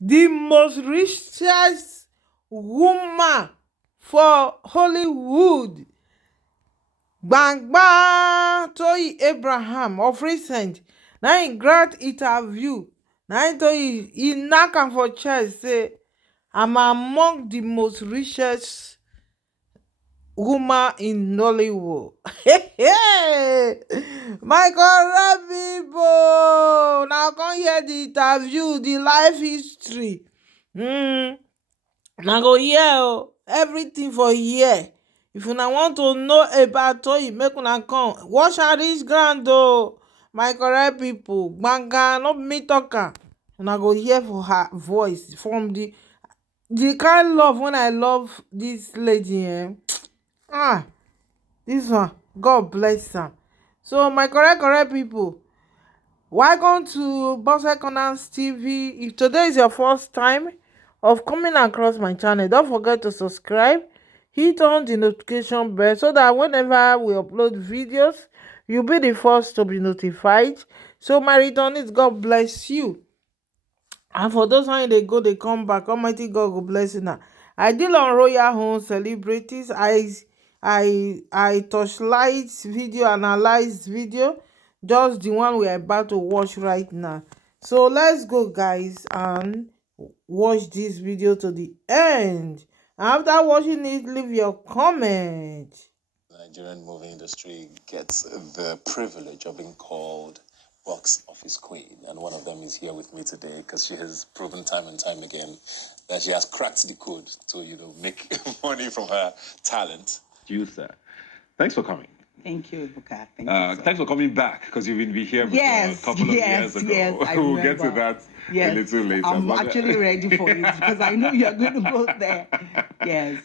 the most richest woman for Hollywood, gbangba Toyin Abraham of recent, na im grant interview, na im Toyin e knack am for chest say I'm among the most richest woman in Nollywood. Hey, my correct pipo, now come hear the interview, the life history. Hmm. Now go hear everything for here. If una want to know about Toyin, make una come watch her reach ground my correct pipo. Gbanga no be me talk am. Una go hear for her voice from the kind love when I love this lady. Ah, this one, God bless am. So my correct pipo, welcome to BOSE Corners TV. If today is your first time of coming across my channel, don't forget to subscribe, hit on the notification bell so that whenever we upload videos, you'll be the first to be notified. So my returnees, God bless you. And for those when they go, they come back, Almighty God go bless you now. I deal on royal home celebrities. I touchlight video, analyze video, just the one we are about to watch right now. So let's go, guys, and watch this video to the end. After watching it, leave your comment. Nigerian movie industry gets the privilege of being called box office queen, and one of them is here with me today because she has proven time and time again that she has cracked the code to make money from her talent. You, sir, thanks for coming. Thank you, Buka. Thank you. Thanks for coming back because you've been here before Yes, a couple of years ago. yes, I We'll get to remember. that Yes, a little later. I'm actually ready for it because I know you're going to go there. Yes.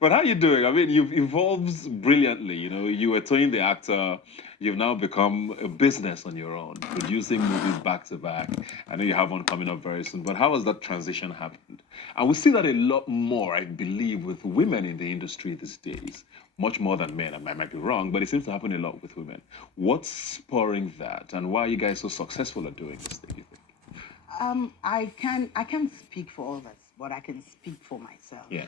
But how you doing? I mean, you've evolved brilliantly. You were Toyin the actor. You've now become a business on your own, producing movies back to back. I know you have one coming up very soon. But how has that transition happened? And we see that a lot more, I believe, with women in the industry these days. Much more than men. I might be wrong, but it seems to happen a lot with women. What's spurring that, and why are you guys so successful at doing this thing, you think? I can't speak for others, but I can speak for myself. Yeah.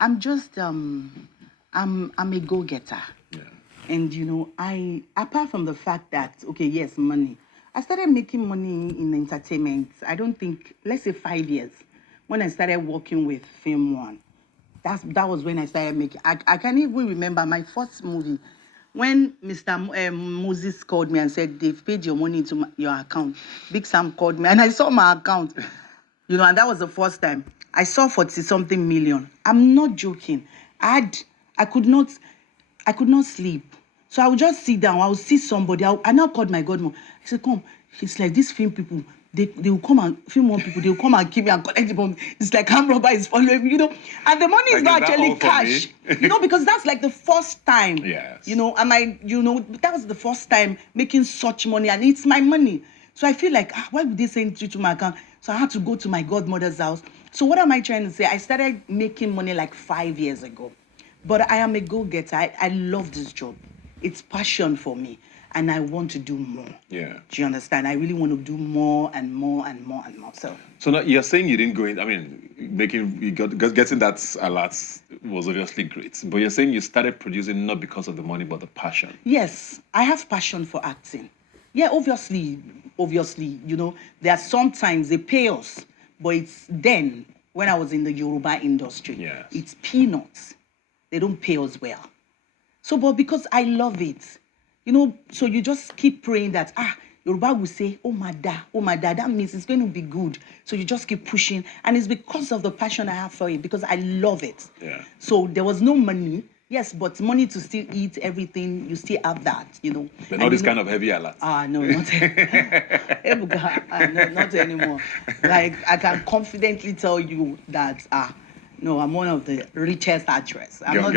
I'm just I'm a go-getter. Yeah. And I, apart from the fact that, okay, yes, money. I started making money in entertainment, I don't think, let's say 5 years, when I started working with Film One. That was when I started making. I can't even remember my first movie. When Mr. Moses called me and said, they've paid your money into your account. Big Sam called me and I saw my account. And that was the first time. I saw 40-something million. I'm not joking. I could not sleep. So I would just sit down. I would see somebody. I now called my godmother. I said, come. It's like these film people, they will come and film one people, they will come and kill me and collect the bomb. It's like armed robber is following me, And the money is not actually cash. Because that's like the first time. Yes. And that was the first time making such money, and it's my money. So I feel like, why would they send it to my account? So I had to go to my godmother's house. So what am I trying to say? I started making money like 5 years ago. But I am a go-getter. I love this job. It's passion for me. And I want to do more. Yeah. Do you understand? I really want to do more and more and more and more. So now you're saying you didn't go in. I mean, getting that alert was obviously great. But you're saying you started producing not because of the money, but the passion. Yes, I have passion for acting. Yeah, obviously, there are sometimes they pay us, but it's then when I was in the Yoruba industry. Yes. It's peanuts. They don't pay us well. So, but because I love it, so you just keep praying that, Yoruba will say, oh my dad, that means it's going to be good. So you just keep pushing. And it's because of the passion I have for it, because I love it. Yeah. So there was no money. Yes, but money to still eat everything, you still have that, But not this kind of heavy alert. No, not no, not anymore. Like, I can confidently tell you that, no, I'm one of the richest actress. I'm not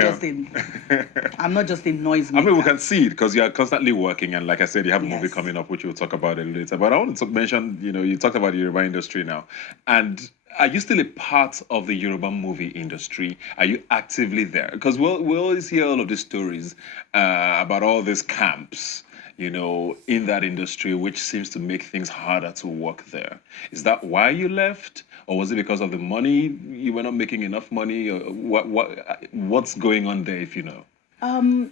just a noise maker. I mean, we can see it because you are constantly working, and like I said, you have a movie coming up, which we'll talk about it later. But I wanted to mention, you talked about the Yoruba industry now, and are you still a part of the Yoruba movie industry? Are you actively there? Because we always hear all of these stories about all these camps. in that industry, which seems to make things harder to work there. Is that why you left? Or was it because of the money? You were not making enough money? Or what's going on there, if you know? Um,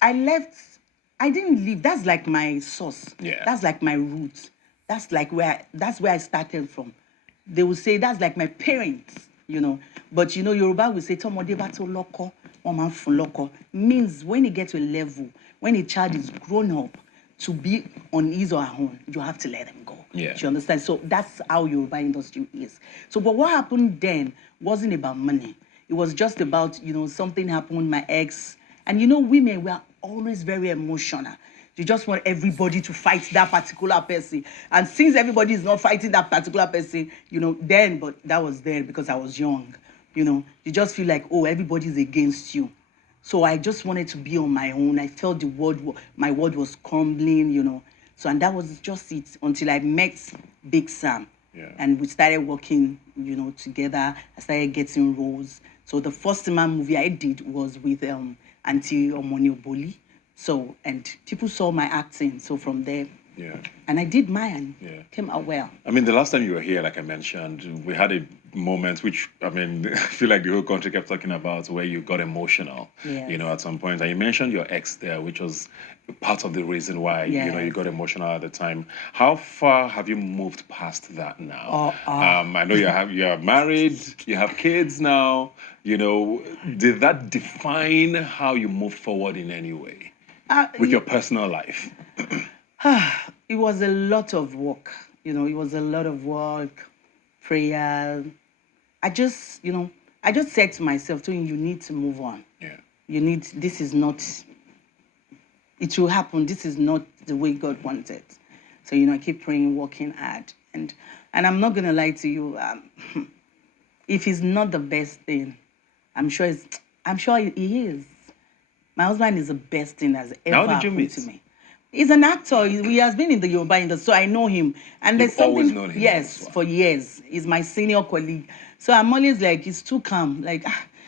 I left. I didn't leave. That's like my source. Yeah. That's like my roots. That's where I started from. They will say that's like my parents. But Yoruba will say "Tomode ba to loko, oman fun loko." Means when you get to a level, when a child is grown up to be on his or her own, you have to let them go. Yeah. Do you understand? So that's how Yoruba industry is. So, but what happened then wasn't about money. It was just about, something happened, my ex. And women were always very emotional. You just want everybody to fight that particular person. And since everybody is not fighting that particular person, but that was then because I was young. You just feel like, oh, everybody's against you. So I just wanted to be on my own. I felt my world was crumbling. So, and that was just it until I met Big Sam. Yeah. And we started working, together. I started getting roles. So the first man movie I did was with Auntie Omoni Oboli. So, and people saw my acting. So from there, Yeah. and I did mine. Yeah. Came out well. I mean, the last time you were here, like I mentioned, we had a moment which, I mean, I feel like the whole country kept talking about where you got emotional, Yes. at some point. And you mentioned your ex there, which was part of the reason why, Yes. you got emotional at the time. How far have you moved past that now? I know you are married, you have kids now. Did that define how you move forward in any way with your personal life? It was a lot of work. It was a lot of work, prayer. I just said to myself, Toyin, you need to move on. Yeah. This is not, it will happen. This is not the way God wanted. So, I keep praying, working hard. And I'm not going to lie to you. If it's not the best thing, I'm sure he is. My husband is the best thing that's ever How did you happened meet? to me. He's an actor. He has been in the Yoruba industry, so I know him. And You've there's something. always known him Yes, as well. for years. He's my senior colleague. So I'm always like, he's too calm. Like,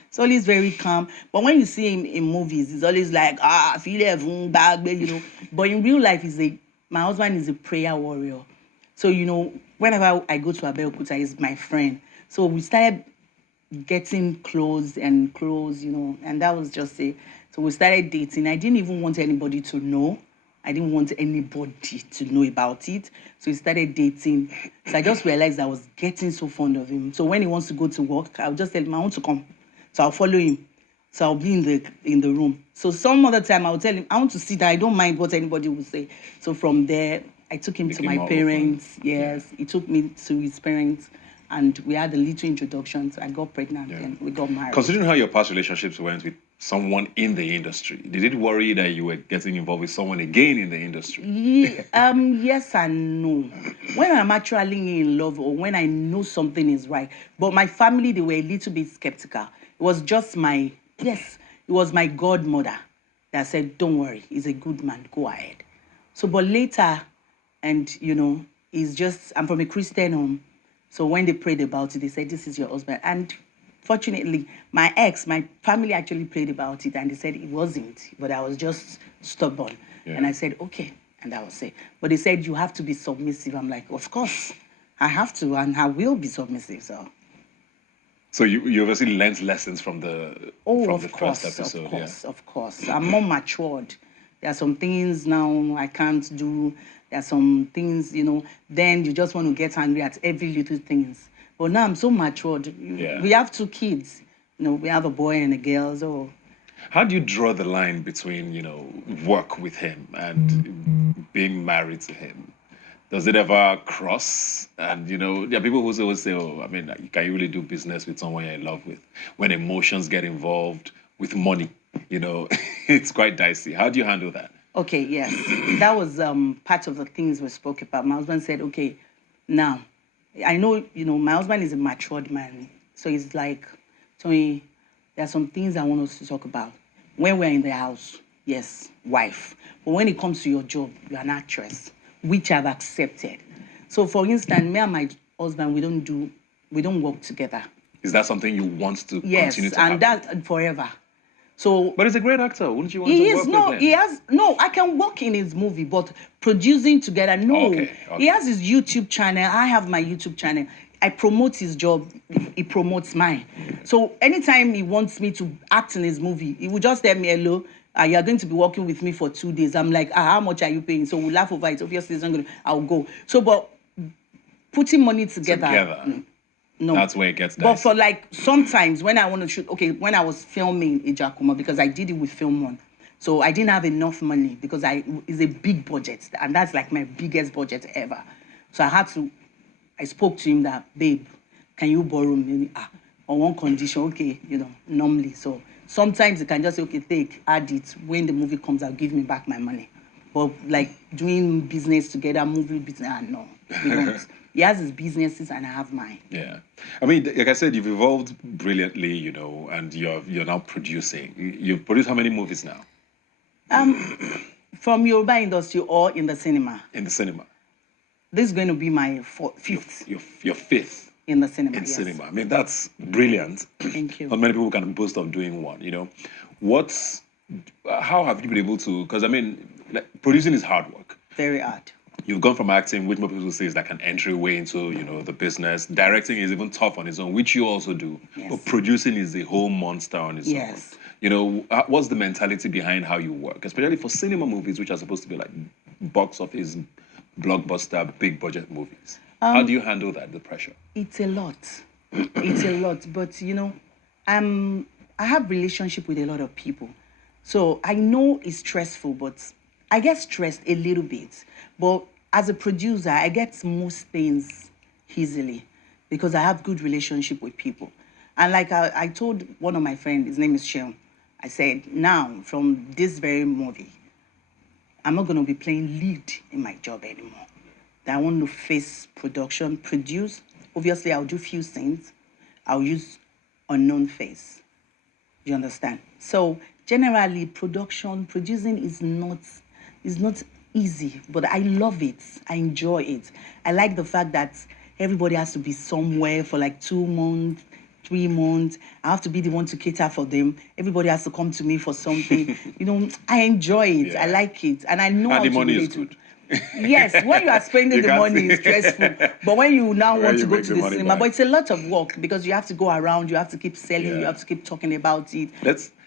it's always very calm. But when you see him in movies, he's always like, feel bag, But in real life, my husband is a prayer warrior. So, whenever I go to Abeokuta, he's my friend. So we started getting close and close, and that was just it. So we started dating. I didn't even want anybody to know. I didn't want anybody to know about it. So we started dating. So I just realized I was getting so fond of him. So when he wants to go to work, I'll just tell him I want to come. So I'll follow him. So I'll be in the room. So some other time I'll tell him I want to sit there. I don't mind what anybody will say. So from there, I took him to my parents. Open. Yes, he took me to his parents. And we had a little introduction. So I got pregnant and we got married. Considering how your past relationships went with someone in the industry, did it worry you that you were getting involved with someone again in the industry? Yes and no. When I'm actually in love or when I know something is right. But my family, they were a little bit skeptical. It was just it was my godmother that said, don't worry, he's a good man, go ahead. So, but later, and I'm from a Christian home. So when they prayed about it, they said, this is your husband. And fortunately, my family actually prayed about it and they said it wasn't, but I was just stubborn. Yeah. And I said, okay. And that was it. But they said, you have to be submissive. I'm like, of course, I have to and I will be submissive. So you obviously learned lessons from the first episode. Of course. I'm more matured. There are some things now I can't do. There are some things, then you just want to get angry at every little things. But now I'm so matured. Yeah. We have 2 kids. We have a boy and a girl. So How do you draw the line between, work with him and being married to him? Does it ever cross? And, there are people who always say, oh, I mean, can you really do business with someone you're in love with? When emotions get involved with money, it's quite dicey. How do you handle that? Okay, yes. That was part of the things we spoke about. My husband said, okay, now, I know, my husband is a matured man. So he's like, Tony, there are some things I want us to talk about. When we're in the house, yes, wife. But when it comes to your job, you're an actress, which I've accepted. So for instance, me and my husband, we don't work together. Is that something you want to Yes, continue to and happen? that forever. So But he's a great actor. Wouldn't you want he to is work no, with he him? has no. I can work in his movie, but producing together, no. Okay, He okay. has his YouTube channel. I have my YouTube channel. I promote his job. He promotes mine. So anytime he wants me to act in his movie, he will just tell me, "Hello, you are going to be working with me for 2 days." I'm like, how much are you paying? So we'll laugh over it. Obviously, it's not gonna. I'll go. So, but putting money together. No. That's where it gets But dicey. for like sometimes when I want to shoot, okay, when I was filming Ijakuma, because I did it with Film One, so I didn't have enough money because it's a big budget, and that's like my biggest budget ever. So I spoke to him that, babe, can you borrow me? On one condition, okay, normally. So sometimes you can just say, okay, add it. When the movie comes out, give me back my money. But like doing business together, movie business, no, we don't. He has his businesses and I have mine. Yeah, I mean, like I said, you've evolved brilliantly, and you're now producing. You've produced how many movies now? From Yoruba industry or in the cinema? In the cinema. This is going to be my fifth. Your fifth. In the cinema, In yes. cinema. I mean, that's brilliant. Thank you. Not many people can boast of doing one. How have you been able to? Because I mean, producing is hard work. Very hard. You've gone from acting, which most people say is like an entryway into, the business. Directing is even tough on its own, which you also do. Yes. But producing is a whole monster on its Yes. own. What's the mentality behind how you work, especially for cinema movies, which are supposed to be like box office, blockbuster, big budget movies? How do you handle that, the pressure? It's a lot. It's a lot. But, I have relationship with a lot of people. So I know it's stressful, but I get stressed a little bit. But as a producer, I get most things easily because I have good relationship with people. And like I told one of my friends, his name is Sheon, I said, now from this very movie, I'm not going to be playing lead in my job anymore. That I want to face production, produce. Obviously, I'll do few scenes. I'll use unknown face. You understand? So generally, producing is not easy, but I love it. I enjoy it. I like the fact that everybody has to be somewhere for like 2 months, 3 months. I have to be the one to cater for them. Everybody has to come to me for something. I enjoy it. Yeah. I like it. And I know And how the to money relate is to good. Yes, when you are spending You the can't money, it's stressful. But when you now When want you to go make to the the money cinema, back. but it's a lot of work because you have to go around, you have to keep selling, you Yeah. have to keep talking about it.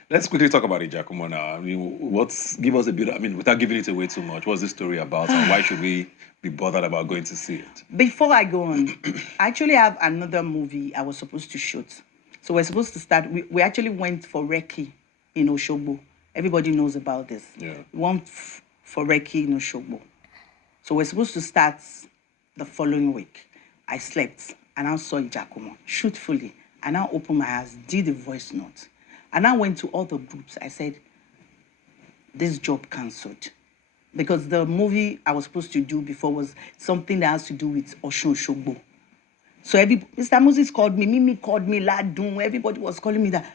Let's quickly talk about Ijakumo now. I mean, give us a bit. I mean, without giving it away too much, what's this story about, and why should we be bothered about going to see it? Before I go on, I actually have another movie I was supposed to shoot. So we're supposed to start. We actually went for Recce in Oshogbo. Everybody knows about this. Yeah. We went for Recce in Oshogbo. So we're supposed to start the following week. I slept and I saw Ijakumo, shoot fully. And I opened my eyes, did a voice note. And I went to all the groups. I said, this job cancelled. Because the movie I was supposed to do before was something that has to do with Oshun Shogbo. So Mr. Moses called me, Mimi called me, Ladun, everybody was calling me that,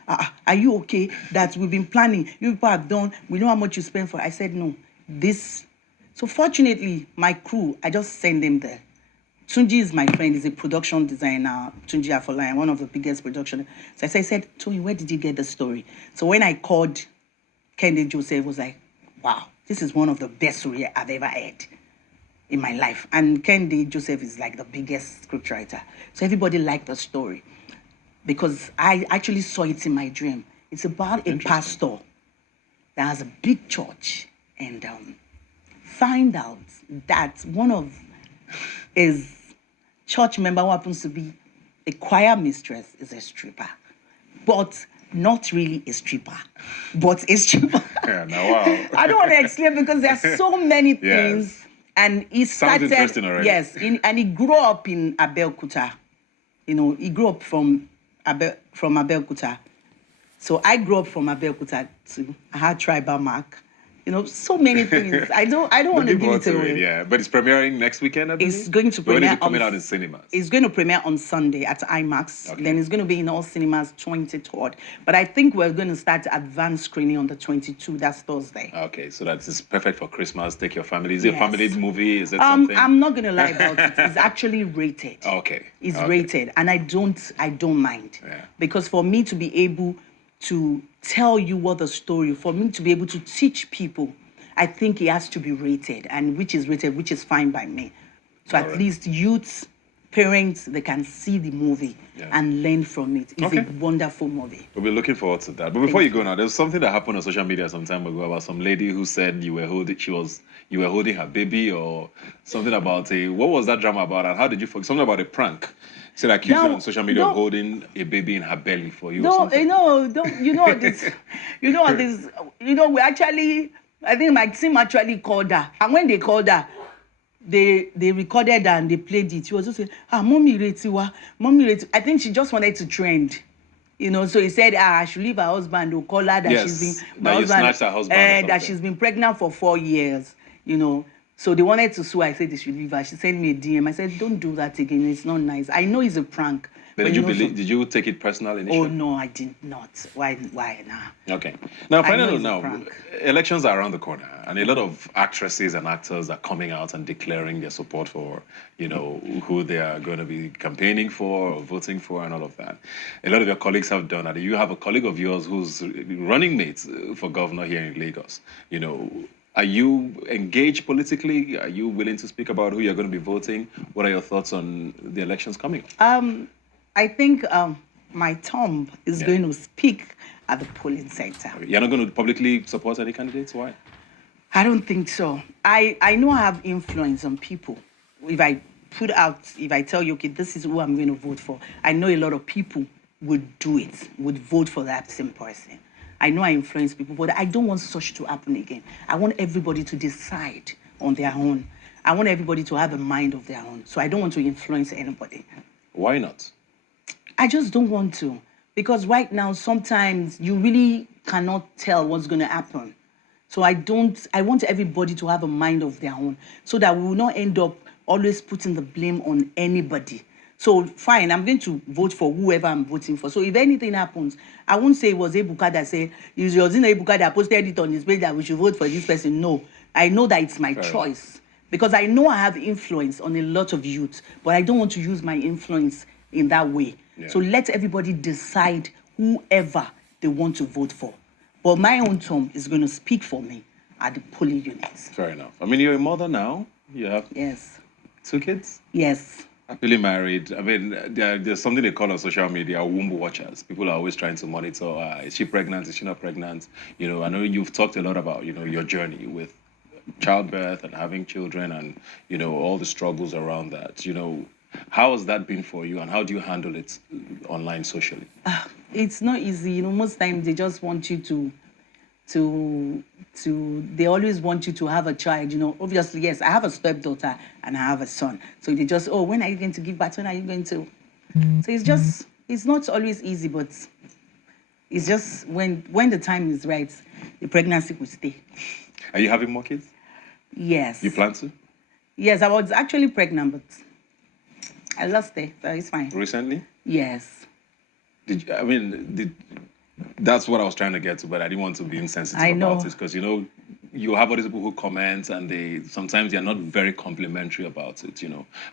are you okay? That we've been planning, you people have done, we know how much you spend for it. I said, no, this. So fortunately, my crew, I just sent them there. Tunji is my friend, he's a production designer, Tunji Afolayan, one of the biggest production. So I said, Toyin, where did you get the story? So when I called Kende Joseph, was like, wow, this is one of the best stories I've ever heard in my life. And Kende Joseph is like the biggest scriptwriter. So everybody liked the story because I actually saw it in my dream. It's about a pastor that has a big church and find out that one of his church member who happens to be a choir mistress is a stripper, but not really a stripper, but a stripper. Yeah, now wow. I don't want to explain because there are so many things. Yes. And he started, interesting already. Yes, and he grew up in Abeokuta. He grew up from Abeokuta. So I grew up from Abeokuta too. I had tribal mark. So many things. I don't want to give it away. Yeah, but it's premiering next weekend, I believe? It's going to When premiere is it coming out in cinemas? It's going to premiere on Sunday at IMAX. Okay. Then it's going to be in all cinemas 23rd. But I think we're going to start advanced screening on the 22th. That's Thursday. Okay, so that's perfect for Christmas. Take your family. Is it a family movie? Is it something? something? I'm not going to lie about it. It's actually rated. Okay. It's rated, and I don't mind. Yeah. Because for me to be able to tell you what the story, for me to be able to teach people, I think it has to be rated, and which is rated, which is fine by me. So at least youths, parents, they can see the movie and learn from it. It's a wonderful movie. We'll be looking forward to that. But before you go now, there's something that happened on social media some time ago about some lady who said you were holding her baby, or something about what was that drama about, and how did you forget? Something about a prank. Said accused her on social media of holding a baby in her belly for you. No, this, we actually, I think my team actually called her, and when they called her, they recorded and they played it. She was just saying, mommy Retiwa, mommy Retiwa. I think she just wanted to trend. So he said, I should leave her husband, or call her that she's been you snatched her husband, that she's been pregnant for 4 years, So they wanted to sue. I said they should leave her. She sent me a DM. I said, don't do that again. It's not nice. I know it's a prank. But did you take it personal initially? Oh, no, I did not. Why nah? Okay. Now, finally, elections are around the corner, and a lot of actresses and actors are coming out and declaring their support for, who they are going to be campaigning for or voting for and all of that. A lot of your colleagues have done that. You have a colleague of yours who's running mate for governor here in Lagos. Are you engaged politically? Are you willing to speak about who you're going to be voting? What are your thoughts on the elections coming? I think my Tom is going to speak at the polling center. You're not going to publicly support any candidates? Why? I don't think so. I know I have influence on people. If I tell you, okay, this is who I'm going to vote for, I know a lot of people would do it, would vote for that same person. I know I influence people, but I don't want such to happen again. I want everybody to decide on their own. I want everybody to have a mind of their own. So I don't want to influence anybody. Why not? I just don't want to. Because right now, sometimes you really cannot tell what's going to happen. So I want everybody to have a mind of their own, so that we will not end up always putting the blame on anybody. So fine, I'm going to vote for whoever I'm voting for. So if anything happens, I won't say it was Ebuka that said, it was Ebuka that posted it on his page that we should vote for this person. No, I know that it's my choice. Because I know I have influence on a lot of youth, but I don't want to use my influence in that way. Yeah. So let everybody decide whoever they want to vote for. But my own Tom is going to speak for me at the polling units. Fair enough. I mean, you're a mother now. You have 2 kids? Yes. Happily married. I mean, there's something they call on social media womb watchers. People are always trying to monitor, is she pregnant? Is she not pregnant? I know you've talked a lot about, your journey with childbirth and having children and, all the struggles around that. How has that been for you, and how do you handle it online, socially? It's not easy. Most times they just want you they always want you to have a child. Obviously, yes, I have a stepdaughter and I have a son. So they just, when are you going to give birth? When are you going to? So it's not always easy, but it's just when the time is right, the pregnancy will stay. Are you having more kids? Yes. You plan to? Yes, I was actually pregnant, but I lost it, so it's fine. Recently? Yes. That's what I was trying to get to, but I didn't want to be insensitive about it, because you have all these people who comment, and sometimes they're not very complimentary about it.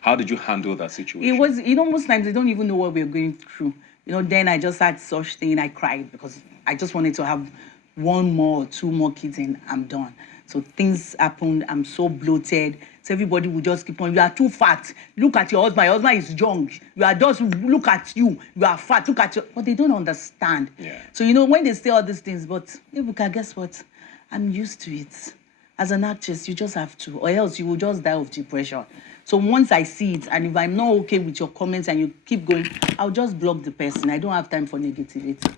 How did you handle that situation? It was, most times they don't even know what we're going through. Then I just had such thing. I cried because I just wanted to have 1 more or 2 more kids and I'm done. So things happened. I'm so bloated. So everybody will just keep on, you are too fat. Look at your husband. Your husband is young. You are just, look at you. You are fat. Look at you. But they don't understand. Yeah. So, when they say all these things, but Ebuka, guess what? I'm used to it. As an actress, you just have to, or else you will just die of depression. So once I see it, and if I'm not okay with your comments and you keep going, I'll just block the person. I don't have time for negativity.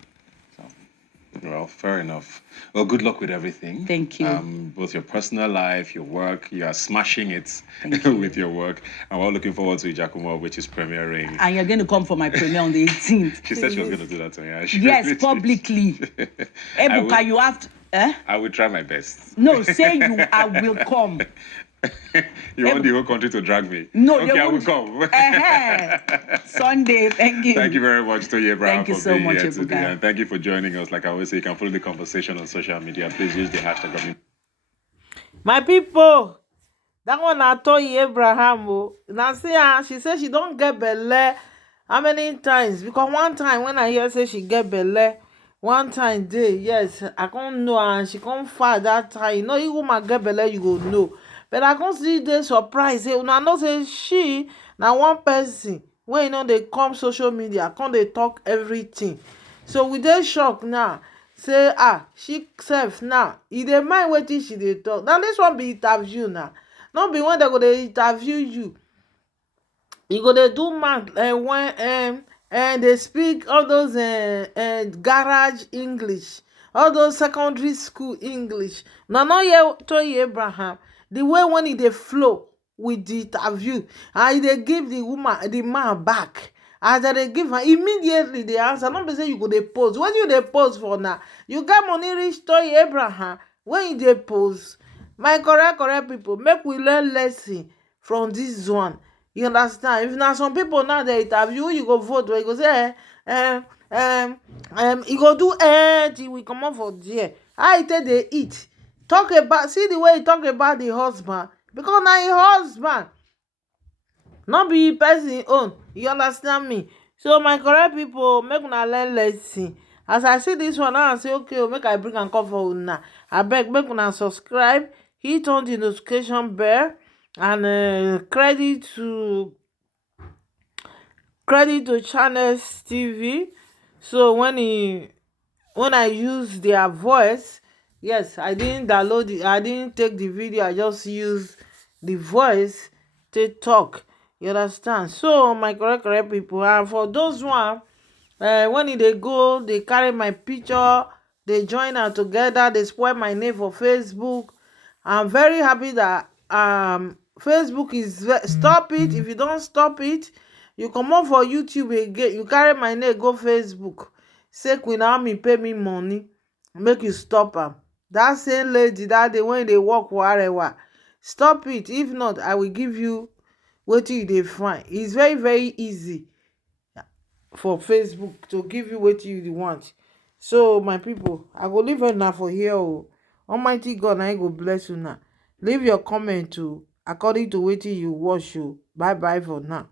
Well, fair enough. Well, good luck with everything. Thank you. Both your personal life, your work, you are smashing it with your work. And we're all looking forward to Ijakumo, which is premiering. And you're going to come for my premiere on the 18th. She said she was going to do that to me. Yes, publicly. Ebuka, you have to... I will try my best. No, say I will come. You want the whole country to drag me? No, okay, I will come. Sunday, thank you. Thank you very much, Toyin Abraham, for being much, here Ebuka. today. And thank you for joining us. Like I always say, you can follow the conversation on social media. Please use the hashtag. My people, that one I Toyin Abraham. Now see her, she said she don't get belle. How many times? Because one time when I hear say she get belle, one time dey, yes, I come know her and she come fat that time. You know, if woman get belle you go know. But I come still dey surprise say una know say she na one person wey dey come social media come dey talk everything. So we dey shock now say she sef now e dey mind wetin she dey talk. Now dis one be interview now, no be when dem go dey interview you you go dey do mouth when dey speak all those garage English, all those secondary school English. Na no hear Toyin Abraham the way when e dey flow with the interview, and e dey give the man back as dem dey give am immediately the answer. No be say you go dey post wetin you dey post for now. You get money reach Toyin Abraham when you dey post. My correct people, make we learn lesson from this one. You understand? If na some people now dey interview, you go vote where you go say e go do till we comot for there. How e take dey eat, talk about, see the way he talk about the husband, because na him husband, no be person own. You understand me? So my correct people, make una learn lesson. As I see this one now, I say okay, make I bring am come for una. Abeg make una subscribe, hit on the notification bell, and credit to Channels TV. So when I use their voice, yes, I didn't download it, I didn't take the video, I just use the voice to talk. You understand? So my correct people, and for those one when they go, they carry my picture, they join am together, they spoil my name for Facebook. I'm very happy that Facebook is stop it. If you don't stop it, you comot for YouTube again, you carry my name go Facebook, say Queen Naomi pay me money, make you stop am. That same lady that day when they work for Arewa, stop it. If not, I will give you wetin you dey find. It's very easy for Facebook to give you wetin you want. So my people, I go leave una for here. Almighty God na him go bless una. Leave your comment according to wetin you watch. Bye bye for now.